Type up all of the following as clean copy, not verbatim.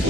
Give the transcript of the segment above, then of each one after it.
Hey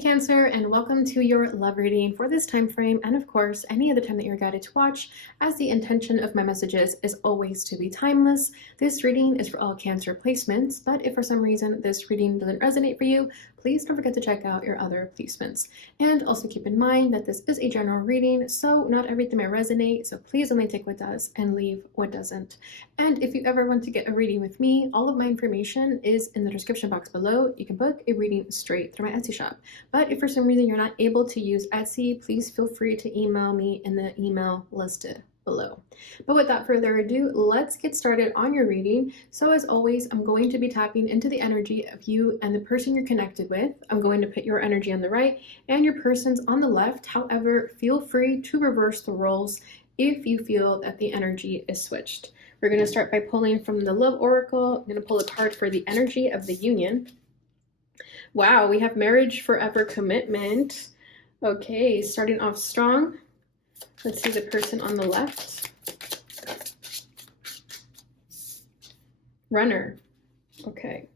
Cancer, and welcome to your love reading for this time frame, and of course any other time that you're guided to watch, as the intention of my messages is always to be timeless. This reading is for all Cancer placements, but if for some reason this reading doesn't resonate for you, please don't forget to check out your other placements. And also keep in mind that this is a general reading, so not everything may resonate, so please only take what does and leave what doesn't. And if you ever want to get a reading with me, all of my information is in the description box below. You can book a reading straight through my Etsy shop. But if for some reason you're not able to use Etsy, please feel free to email me in the email listed below. But without further ado, let's get started on your reading. So as always, I'm going to be tapping into the energy of you and the person you're connected with. I'm going to put your energy on the right and your person's on the left. However, feel free to reverse the roles if you feel that the energy is switched. We're going to start by pulling from the Love Oracle. I'm going to pull a card for the energy of the union. Wow, we have marriage, forever, commitment. Okay, starting off strong. Let's see the person on the left. Runner. Okay.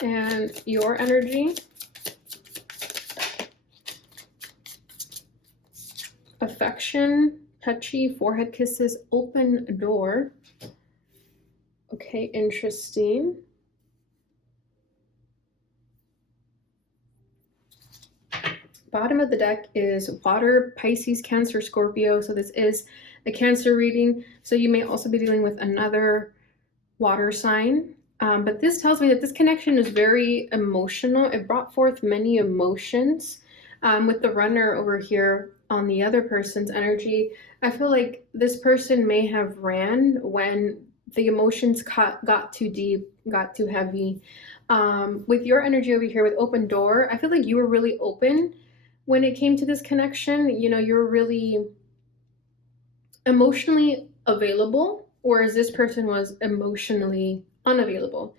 And your energy. Affection, touchy, forehead kisses, open door. Okay, interesting. Bottom of the deck is water, Pisces, Cancer, Scorpio. So this is a Cancer reading. So you may also be dealing with another water sign. But this tells me that this connection is very emotional. It brought forth many emotions. With the runner over here on the other person's energy, I feel like this person may have ran when the emotions got too deep, got too heavy. With your energy over here with open door, I feel like you were really open when it came to this connection. You know, you're really emotionally available, whereas this person was emotionally unavailable.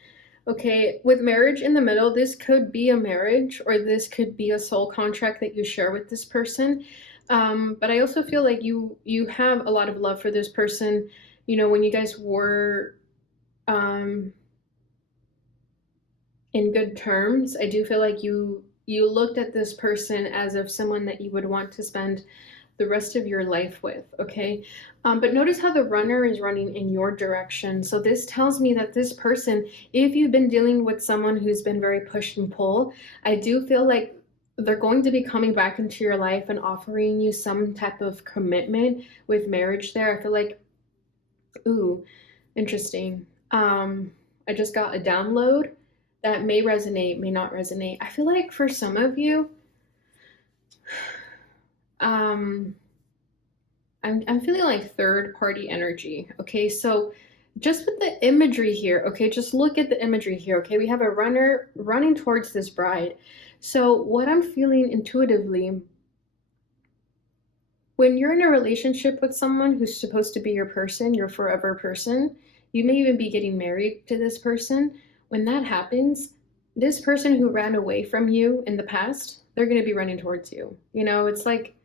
Okay, with marriage in the middle, this could be a marriage or this could be a soul contract that you share with this person. But I also feel like you have a lot of love for this person. You know, when you guys were in good terms, I do feel like you looked at this person as of someone that you would want to spend the rest of your life with, okay? But notice how the runner is running in your direction. So this tells me that this person, if you've been dealing with someone who's been very push and pull, I do feel like they're going to be coming back into your life and offering you some type of commitment with marriage there. I feel like, ooh, interesting. I just got a download that may resonate, may not resonate. I feel like for some of you, I'm feeling like third party energy. Okay, so just with the imagery here, okay, just look at the imagery here. Okay, we have a runner running towards this bride. So what I'm feeling intuitively, when you're in a relationship with someone who's supposed to be your person, your forever person, you may even be getting married to this person. When that happens, this person who ran away from you in the past, they're going to be running towards you. You know, it's like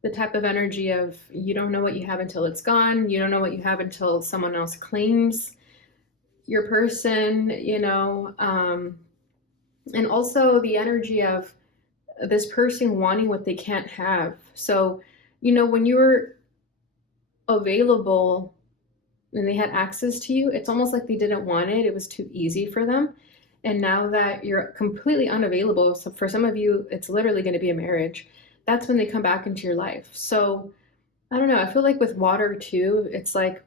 the type of energy of you don't know what you have until it's gone. You don't know what you have until someone else claims your person, you know. And also the energy of this person wanting what they can't have. So, you know, when you're available and they had access to you, it's almost like they didn't want it. It was too easy for them. And now that you're completely unavailable, so for some of you, it's literally going to be a marriage. That's when they come back into your life. So I don't know. I feel like with water too, it's like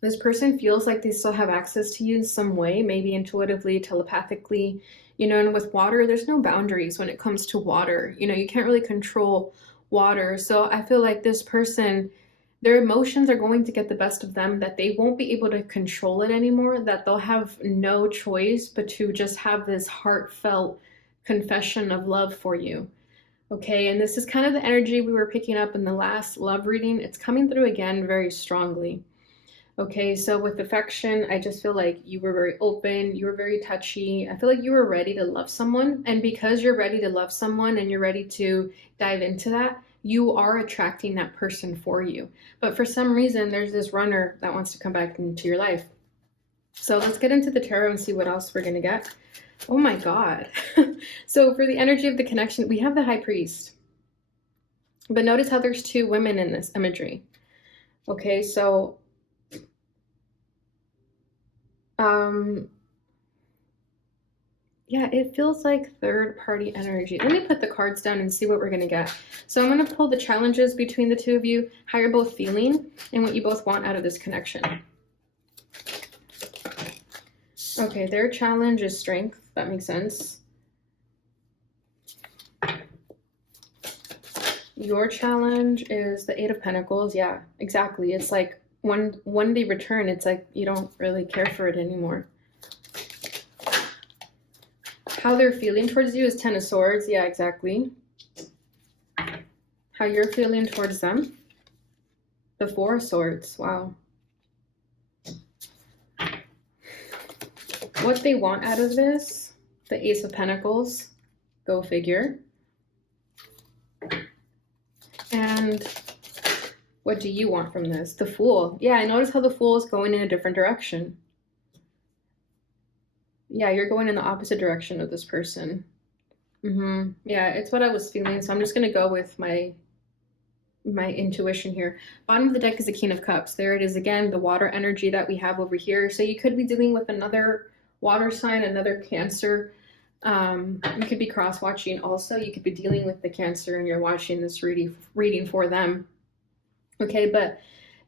this person feels like they still have access to you in some way, maybe intuitively, telepathically, you know, and with water, there's no boundaries when it comes to water. You know, you can't really control water. So I feel like this person, their emotions are going to get the best of them, that they won't be able to control it anymore, that they'll have no choice but to just have this heartfelt confession of love for you. Okay, and this is kind of the energy we were picking up in the last love reading. It's coming through again very strongly. Okay, so with affection, I just feel like you were very open, you were very touchy. I feel like you were ready to love someone. And because you're ready to love someone and you're ready to dive into that, you are attracting that person for you. But for some reason, there's this runner that wants to come back into your life. So let's get into the tarot and see what else we're going to get. Oh my God. So for the energy of the connection, we have the High Priest. But notice how there's two women in this imagery. Okay, so yeah, it feels like third party energy. Let me put the cards down and see what we're going to get. So I'm going to pull the challenges between the two of you, how you're both feeling, and what you both want out of this connection. Okay, their challenge is strength. That makes sense. Your challenge is the Eight of Pentacles. Yeah, exactly. It's like when they return, it's like you don't really care for it anymore. How they're feeling towards you is Ten of Swords. Yeah, exactly. How you're feeling towards them. The Four of Swords. Wow. What they want out of this. The Ace of Pentacles. Go figure. And what do you want from this? The Fool. Yeah, I notice how the Fool is going in a different direction. Yeah, you're going in the opposite direction of this person. Yeah, it's what I was feeling. So I'm just going to go with my intuition here. Bottom of the deck is the King of Cups. There it is again, the water energy that we have over here. So you could be dealing with another water sign, another Cancer. You could be cross-watching also. You could be dealing with the Cancer and you're watching this reading for them. Okay, but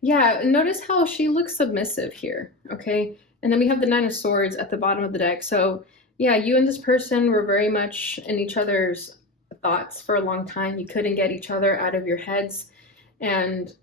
yeah, notice how she looks submissive here, okay? And then we have the Nine of Swords at the bottom of the deck. So yeah, you and this person were very much in each other's thoughts for a long time. You couldn't get each other out of your heads. And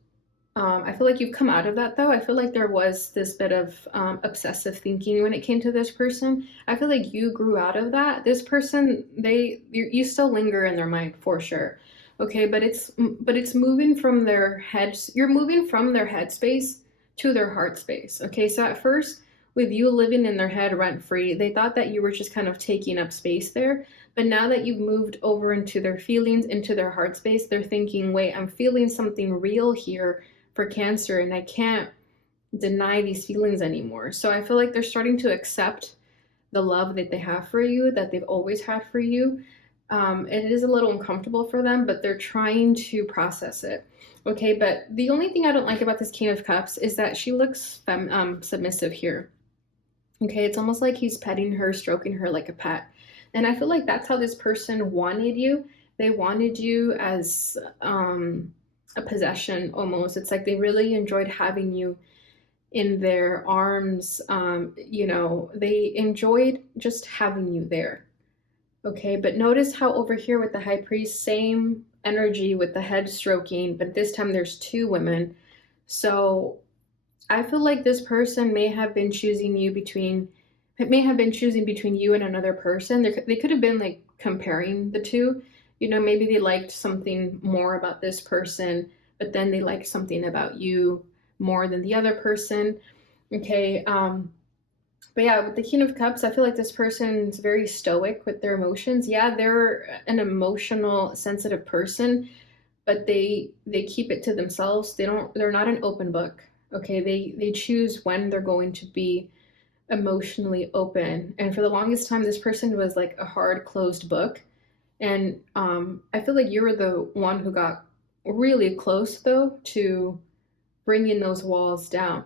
I feel like you've come out of that though. I feel like there was this bit of obsessive thinking when it came to this person. I feel like you grew out of that. This person, you still linger in their mind for sure. Okay, but it's moving from their heads. You're moving from their head space to their heart space. Okay, so at first, with you living in their head rent free, they thought that you were just kind of taking up space there. But now that you've moved over into their feelings, into their heart space, they're thinking, wait, I'm feeling something real here for Cancer, and I can't deny these feelings anymore. So I feel like they're starting to accept the love that they have for you, that they've always had for you. It is a little uncomfortable for them, but they're trying to process it. Okay, but the only thing I don't like about this King of Cups is that she looks submissive here. Okay, it's almost like he's petting her, stroking her like a pet. And I feel like that's how this person wanted you. They wanted you as a possession almost. It's like they really enjoyed having you in their arms. You know, they enjoyed just having you there. Okay, but notice how over here with the High Priest, same energy with the head stroking, but this time there's two women. So I feel like this person may have been choosing you between you and another person. They could have been like comparing the two. You know, maybe they liked something more about this person, but then they liked something about you more than the other person. Okay, but yeah, with the King of Cups, I feel like this person's very stoic with their emotions. Yeah, they're an emotional, sensitive person, but they keep it to themselves. They're not an open book. Okay, they choose when they're going to be emotionally open. And for the longest time, this person was like a hard closed book. And I feel like you were the one who got really close though to bringing those walls down.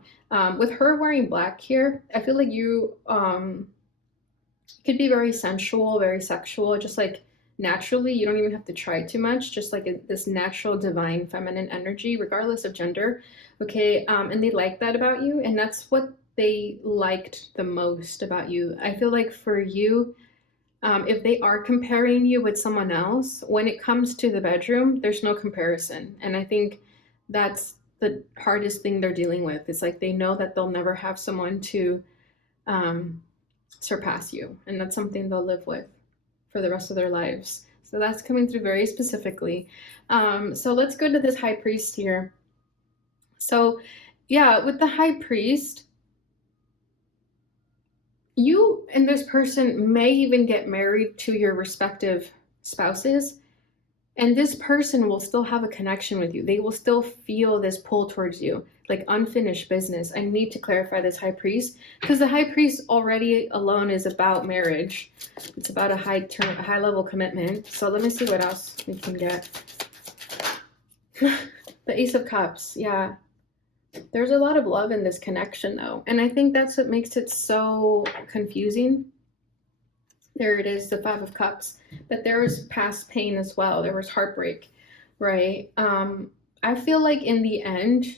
With her wearing black here, I feel like you could be very sensual, very sexual, just like naturally. You don't even have to try too much, just like this natural divine feminine energy, regardless of gender. Okay, and they like that about you, and that's what they liked the most about you. I feel like for you, if they are comparing you with someone else, when it comes to the bedroom, there's no comparison. And I think that's the hardest thing they're dealing with. It's like they know that they'll never have someone to surpass you. And that's something they'll live with for the rest of their lives. So that's coming through very specifically. So let's go to this High Priest here. So Yeah, with the high priest, you and this person may even get married to your respective spouses, and this person will still have a connection with you. They will still feel this pull towards you, like unfinished business. I need to clarify this high priest because the high priest already alone is about marriage. It's about a high level commitment. So let me see what else we can get. The Ace of Cups, yeah. There's a lot of love in this connection though, and I think that's what makes it so confusing. There it is, the Five of Cups. But there was past pain as well. There was heartbreak, right? I feel like in the end,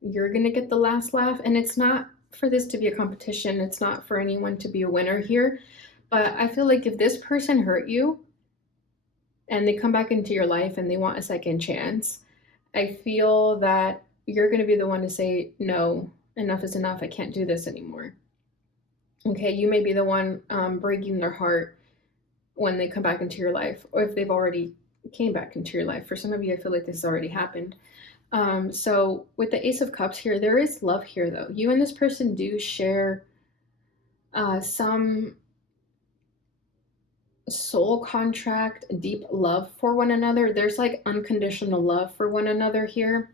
you're gonna get the last laugh, and it's not for this to be a competition. It's not for anyone to be a winner here. But I feel like if this person hurt you and they come back into your life and they want a second chance, I feel that you're gonna be the one to say, no, enough is enough. I can't do this anymore. Okay, you may be the one breaking their heart when they come back into your life, or if they've already came back into your life. For some of you, I feel like this has already happened. So with the Ace of Cups here, there is love here though. You and this person do share some soul contract, deep love for one another. There's like unconditional love for one another here.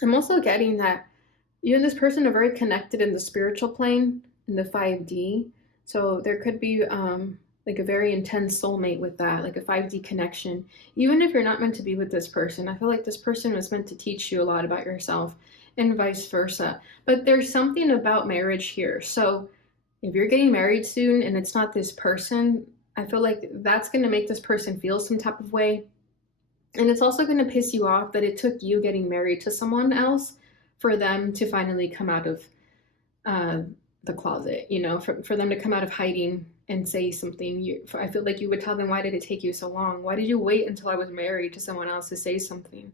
I'm also getting that you and this person are very connected in the spiritual plane, in the 5D. So there could be like a very intense soulmate with that, like a 5D connection. Even if you're not meant to be with this person, I feel like this person was meant to teach you a lot about yourself and vice versa. But there's something about marriage here. So if you're getting married soon and it's not this person, I feel like that's going to make this person feel some type of way. And it's also going to piss you off that it took you getting married to someone else for them to finally come out of uh, the closet, you know, for them to come out of hiding and say something. I feel like you would tell them, why did it take you so long? Why did you wait until I was married to someone else to say something?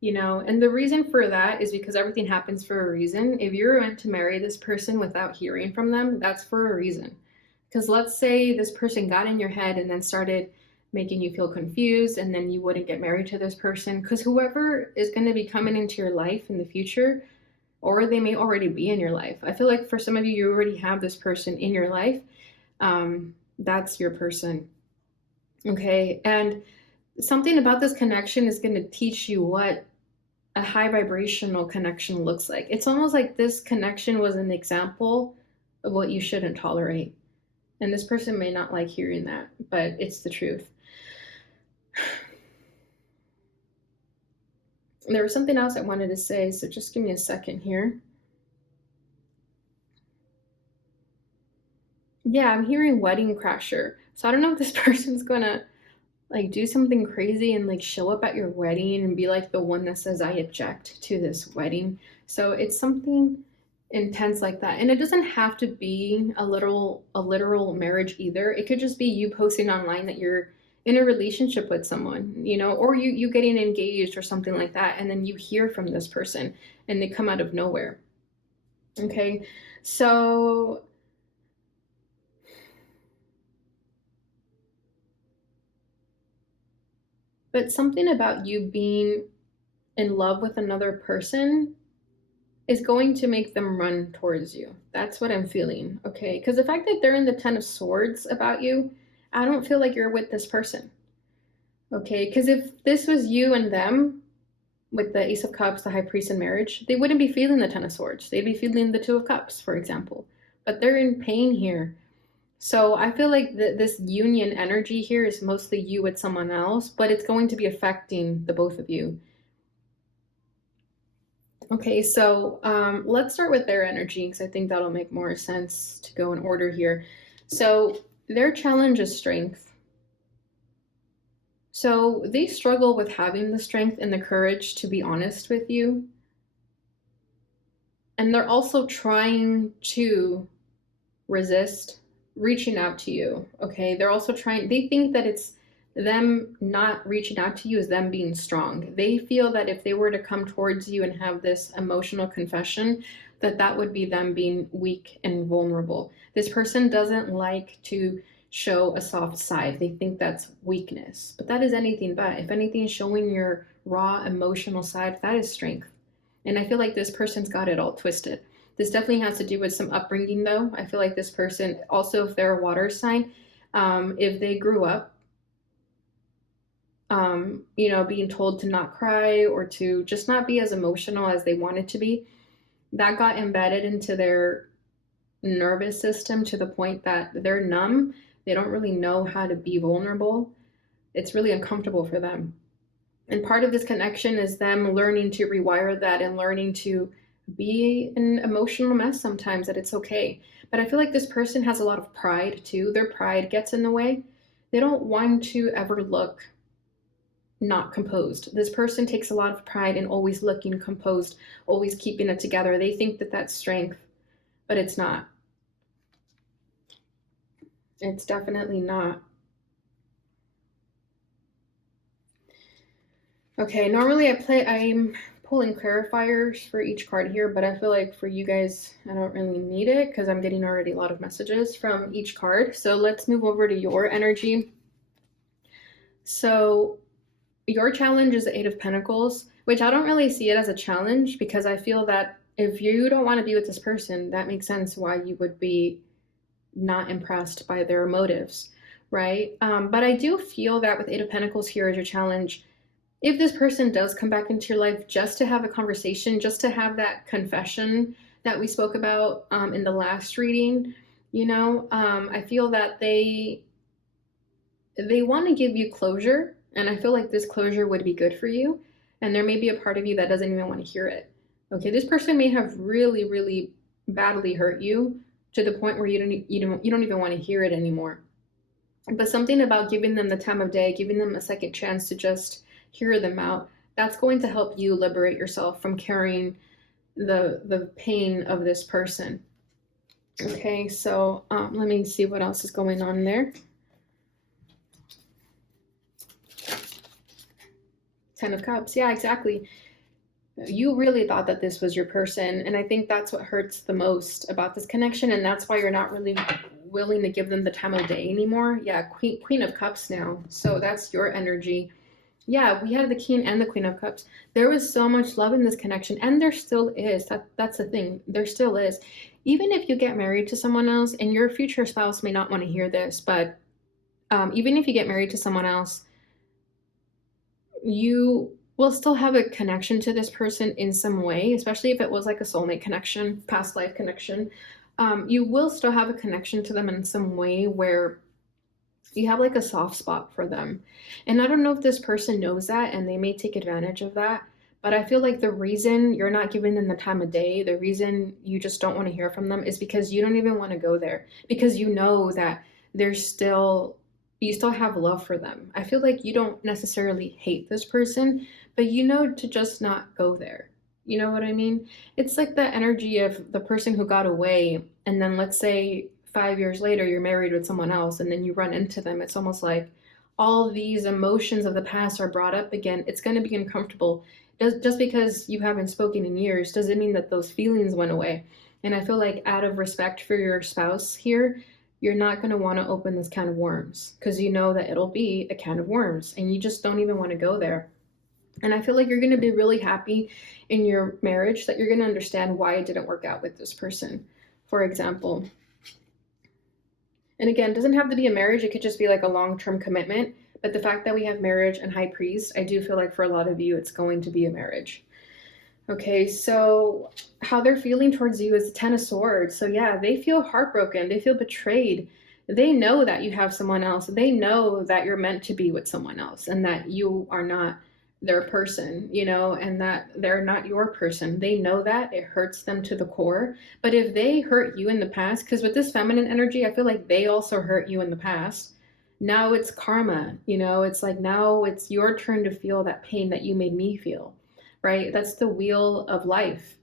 You know, and the reason for that is because everything happens for a reason. If you're meant to marry this person without hearing from them, that's for a reason. Because let's say this person got in your head and then started making you feel confused, and then you wouldn't get married to this person. Because whoever is going to be coming into your life in the future, or they may already be in your life. I feel like for some of you, you already have this person in your life. That's your person. Okay. And something about this connection is going to teach you what a high vibrational connection looks like. It's almost like this connection was an example of what you shouldn't tolerate. And this person may not like hearing that, but it's the truth. There was something else I wanted to say, so just give me a second here. Yeah, I'm hearing wedding crasher. So I don't know if this person's gonna like do something crazy and like show up at your wedding and be like the one that says I object to this wedding. So it's something intense like that. And it doesn't have to be a literal marriage either. It could just be you posting online that you're in a relationship with someone, you know, or you getting engaged or something like that, and then you hear from this person and they come out of nowhere. Okay. So but something about you being in love with another person is going to make them run towards you. That's what I'm feeling, okay? Because the fact that they're in the Ten of Swords about you, I don't feel like you're with this person, okay? Because if this was you and them with the Ace of Cups, the High Priest in marriage, they wouldn't be feeling the Ten of Swords. They'd be feeling the Two of Cups, for example. But they're in pain here. So I feel like this union energy here is mostly you with someone else, but it's going to be affecting the both of you. Okay, so let's start with their energy because I think that'll make more sense to go in order here. So their challenge is strength. So they struggle with having the strength and the courage to be honest with you. And they're also trying to resist reaching out to you, okay? They're also they think that it's them not reaching out to you is them being strong. They feel that if they were to come towards you and have this emotional confession, that would be them being weak and vulnerable. This person doesn't like to show a soft side. They think that's weakness, but that is anything but. If anything, showing your raw emotional side, that is strength. And I feel like this person's got it all twisted. This definitely has to do with some upbringing, though. I feel like this person, also, if they're a water sign, if they grew up, being told to not cry or to just not be as emotional as they wanted to be, that got embedded into their nervous system to the point that they're numb. They don't really know how to be vulnerable. It's really uncomfortable for them. And part of this connection is them learning to rewire that and learning to be an emotional mess sometimes, that it's okay. But I feel like this person has a lot of pride too. Their pride gets in the way. They don't want to ever look not composed. This person takes a lot of pride in always looking composed, always keeping it together. They think that that's strength, but it's not. It's definitely not. Okay, normally I'm pulling clarifiers for each card here, but I feel like for you guys, I don't really need it because I'm getting already a lot of messages from each card. So let's move over to your energy. So your challenge is the Eight of Pentacles, which I don't really see it as a challenge because I feel that if you don't want to be with this person, that makes sense why you would be not impressed by their motives, right? But I do feel that with Eight of Pentacles here as your challenge, if this person does come back into your life just to have a conversation, just to have that confession that we spoke about in the last reading, I feel that they want to give you closure, and I feel like this closure would be good for you, and there may be a part of you that doesn't even want to hear it. Okay, this person may have really, really badly hurt you to the point where you don't even want to hear it anymore. But something about giving them the time of day, giving them a second chance to just hear them out, that's going to help you liberate yourself from carrying the pain of this person. Okay, so let me see what else is going on there. Ten of Cups. Yeah, exactly. You really thought that this was your person, and I think that's what hurts the most about this connection, and that's why you're not really willing to give them the time of day anymore. Yeah, Queen of Cups now. So that's your energy. Yeah, we had the King and the Queen of Cups. There was so much love in this connection, and there still is. That's the thing. There still is. Even if you get married to someone else, and your future spouse may not want to hear this, but even if you get married to someone else, you will still have a connection to this person in some way, especially if it was like a soulmate connection, past life connection. You will still have a connection to them in some way where you have like a soft spot for them. And I don't know if this person knows that, and they may take advantage of that. But I feel like the reason you're not giving them the time of day, the reason you just don't want to hear from them is because you don't even want to go there. Because you know that you still have love for them. I feel like you don't necessarily hate this person, but you know to just not go there. You know what I mean? It's like the energy of the person who got away, and then let's say 5 years later you're married with someone else, and then you run into them. It's almost like all these emotions of the past are brought up again. It's going to be uncomfortable. Just because you haven't spoken in years doesn't mean that those feelings went away. And I feel like out of respect for your spouse here, you're not going to want to open this can of worms because you know that it'll be a can of worms and you just don't even want to go there. And I feel like you're going to be really happy in your marriage that you're going to understand why it didn't work out with this person, for example. And again, it doesn't have to be a marriage. It could just be like a long-term commitment. But the fact that we have marriage and high priest, I do feel like for a lot of you, it's going to be a marriage. Okay, so how they're feeling towards you is the Ten of Swords. So yeah, they feel heartbroken. They feel betrayed. They know that you have someone else. They know that you're meant to be with someone else and that you are not their person, and that they're not your person. They know that. It hurts them to the core. But if they hurt you in the past, because with this feminine energy, I feel like they also hurt you in the past. Now it's karma, it's like now it's your turn to feel that pain that you made me feel, right? That's the wheel of life.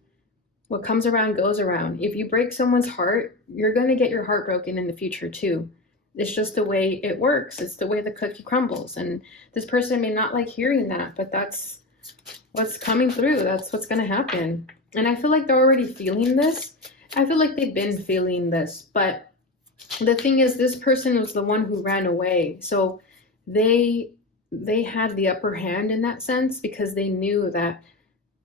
What comes around goes around. If you break someone's heart, you're going to get your heart broken in the future too. It's just the way it works. It's the way the cookie crumbles. And this person may not like hearing that, but that's what's coming through. That's what's going to happen. And I feel like they're already feeling this. I feel like they've been feeling this, but the thing is, this person was the one who ran away. So they had the upper hand in that sense because they knew that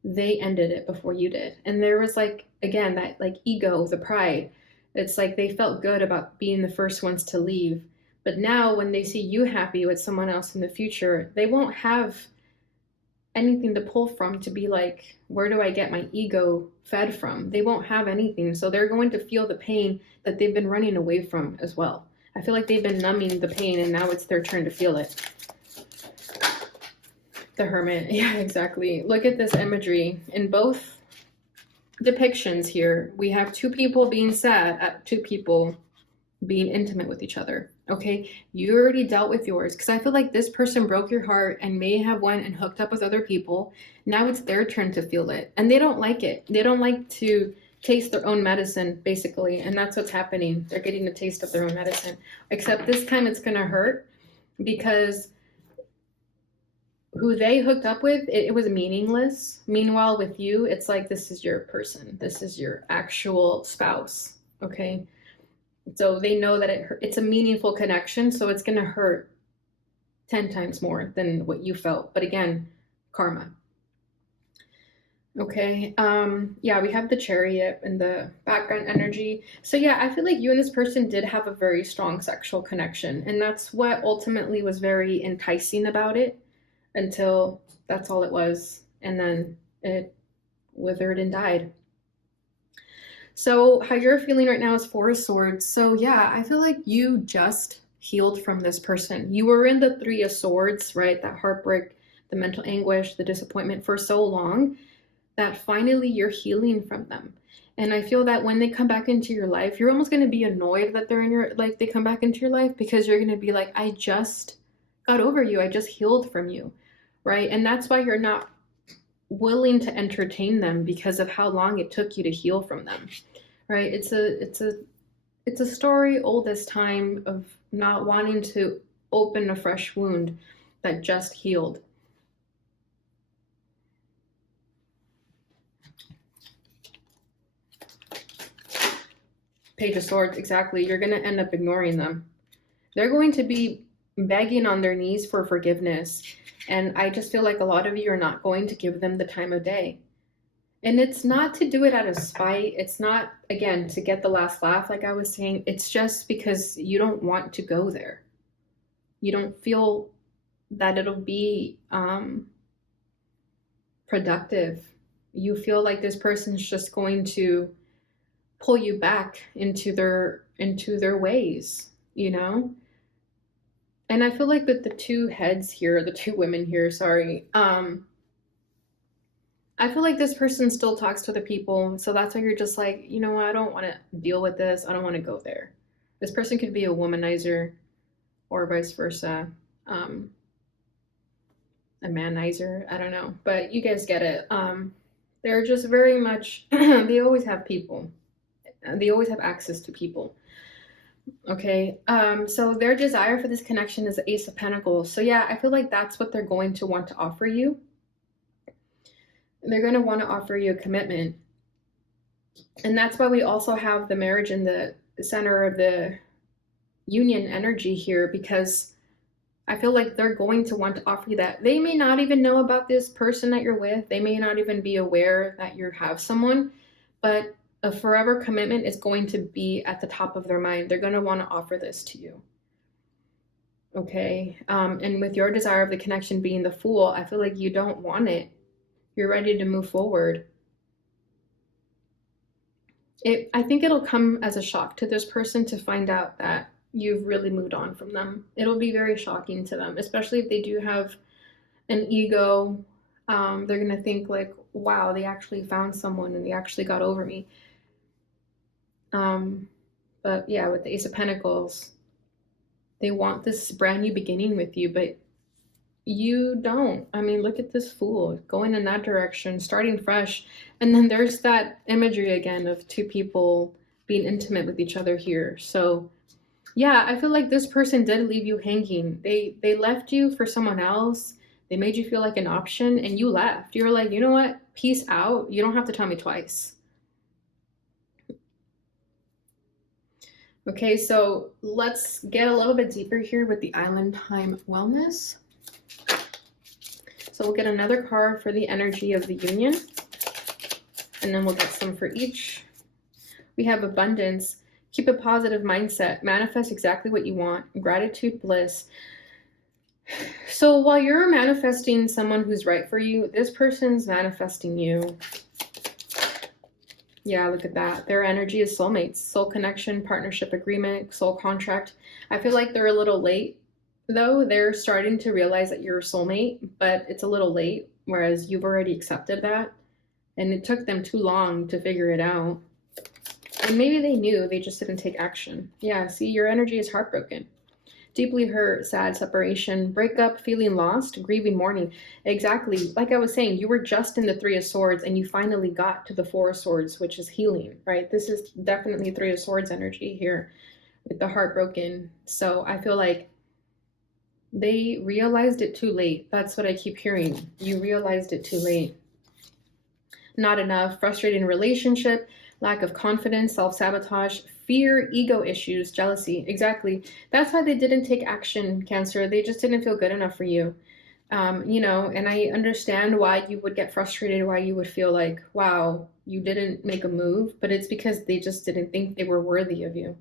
they ended it before you did. And there was like, again, that like ego, the pride. It's like they felt good about being the first ones to leave. But now when they see you happy with someone else in the future, they won't have anything to pull from to be like, where do I get my ego fed from? They won't have anything. So they're going to feel the pain that they've been running away from as well. I feel like they've been numbing the pain and now it's their turn to feel it. The Hermit. Yeah, exactly. Look at this imagery. In both depictions here, we have two people being sad at two people being intimate with each other. Okay, you already dealt with yours, because I feel like this person broke your heart and may have went and hooked up with other people. Now it's their turn to feel it, and they don't like it. They don't like to taste their own medicine, basically, and that's what's happening. They're getting a taste of their own medicine, except this time it's gonna hurt, because who they hooked up with, it was meaningless. Meanwhile, with you, it's like, this is your person. This is your actual spouse, okay? So they know that it's a meaningful connection, so it's going to hurt 10 times more than what you felt. But again, karma. Okay, yeah, we have the Chariot and the background energy. So yeah, I feel like you and this person did have a very strong sexual connection, and that's what ultimately was very enticing about it, until that's all it was, and then it withered and died. So how you're feeling right now is Four of Swords. So yeah, I feel like you just healed from this person. You were in the Three of Swords, right? That heartbreak, the mental anguish, the disappointment for so long that finally you're healing from them. And I feel that when they come back into your life, you're almost going to be annoyed that they're in your, like, they come back into your life, because you're going to be like, I just got over you. I just healed from you, right? And that's why you're not willing to entertain them, because of how long it took you to heal from them, right? It's a story old as time of not wanting to open a fresh wound that just healed. Page of Swords, exactly. You're going to end up ignoring them. They're going to be begging on their knees for forgiveness. And I just feel like a lot of you are not going to give them the time of day. And it's not to do it out of spite. It's not, again, to get the last laugh, like I was saying. It's just because you don't want to go there. You don't feel that it'll be productive. You feel like this person's just going to pull you back into their ways, you know? And I feel like with the two heads here, the two women here, sorry, I feel like this person still talks to the people, so that's why you're just like, you know what, I don't want to deal with this, I don't want to go there. This person could be a womanizer, or vice versa, a manizer, I don't know, but you guys get it. They're just very much, they always have people. They always have access to people. Okay, so their desire for this connection is the Ace of Pentacles. So yeah, I feel like that's what they're going to want to offer you. They're going to want to offer you a commitment. And that's why we also have the marriage in the center of the union energy here, because I feel like they're going to want to offer you that. They may not even know about this person that you're with. They may not even be aware that you have someone, but a forever commitment is going to be at the top of their mind. They're going to want to offer this to you. Okay, and with your desire of the connection being the Fool, I feel like you don't want it. You're ready to move forward. I think it'll come as a shock to this person to find out that you've really moved on from them. It'll be very shocking to them, especially if they do have an ego. They're going to think like, wow, they actually found someone and they actually got over me. But yeah, with the Ace of Pentacles, they want this brand new beginning with you, but you don't. I mean, look at this Fool going in that direction, starting fresh. And then there's that imagery again of two people being intimate with each other here. So yeah, I feel like this person did leave you hanging. They left you for someone else. They made you feel like an option, and you left. You were like, you know what? Peace out. You don't have to tell me twice. Okay, so let's get a little bit deeper here with the Island Time Wellness. So we'll get another card for the energy of the union, and then we'll get some for each. We have abundance. Keep a positive mindset. Manifest exactly what you want. Gratitude, bliss. So while you're manifesting someone who's right for you, this person's manifesting you. Yeah, look at that. Their energy is soulmates, soul connection, partnership agreement, soul contract. I feel like they're a little late, though. They're starting to realize that you're a soulmate, but it's a little late, whereas you've already accepted that. And it took them too long to figure it out. And maybe they knew, they just didn't take action. Yeah, see, your energy is heartbroken. Deeply hurt, sad, separation, breakup, feeling lost, grieving, mourning. Exactly. Like I was saying, you were just in the Three of Swords and you finally got to the Four of Swords, which is healing, right? This is definitely Three of Swords energy here with the heartbroken. So I feel like they realized it too late. That's what I keep hearing. You realized it too late. Not enough, frustrating relationship, lack of confidence, self-sabotage, fear, ego issues, jealousy. Exactly. That's why they didn't take action, Cancer. They just didn't feel good enough for you. You know, and I understand why you would get frustrated, why you would feel like, wow, you didn't make a move, but it's because they just didn't think they were worthy of you.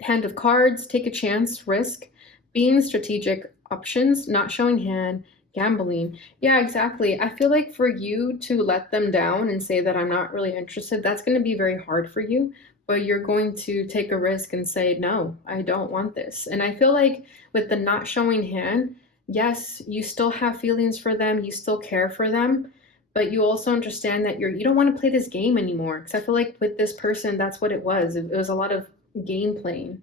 Hand of Cards, take a chance, risk, being strategic, options, not showing hand, gambling. Yeah, exactly. I feel like for you to let them down and say that I'm not really interested, that's going to be very hard for you, but you're going to take a risk and say, no, I don't want this. And I feel like with the not showing hand, yes, you still have feelings for them, you still care for them, but you also understand that you don't want to play this game anymore. Because I feel like with this person, that's what it was. It was a lot of game playing.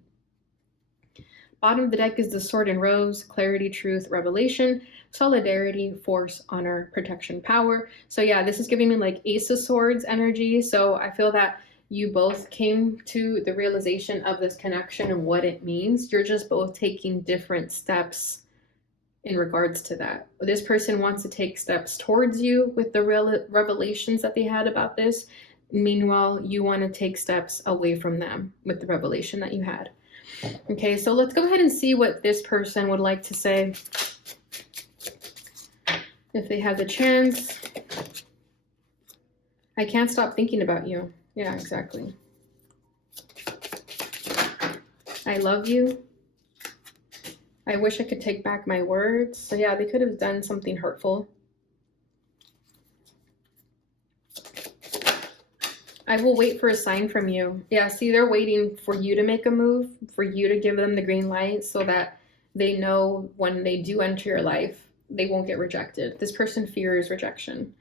Bottom of the deck is the Sword and Rose, clarity, truth, revelation, solidarity, force, honor, protection, power. So yeah, this is giving me like Ace of Swords energy. So I feel that you both came to the realization of this connection and what it means. You're just both taking different steps in regards to that. This person wants to take steps towards you with the revelations that they had about this. Meanwhile, you want to take steps away from them with the revelation that you had. Okay, so let's go ahead and see what this person would like to say if they have the chance. I can't stop thinking about you. Yeah, exactly. I love you. I wish I could take back my words. So yeah, they could have done something hurtful. I will wait for a sign from you. Yeah, see, they're waiting for you to make a move, for you to give them the green light so that they know when they do enter your life, they won't get rejected. This person fears rejection.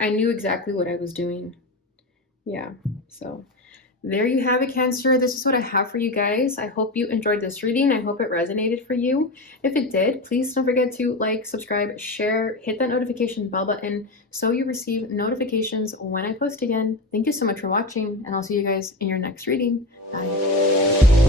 I knew exactly what I was doing. Yeah, so there you have it, Cancer. This is what I have for you guys. I hope you enjoyed this reading. I hope it resonated for you. If it did, please don't forget to like, subscribe, share, hit that notification bell button so you receive notifications when I post again. Thank you so much for watching, and I'll see you guys in your next reading. Bye.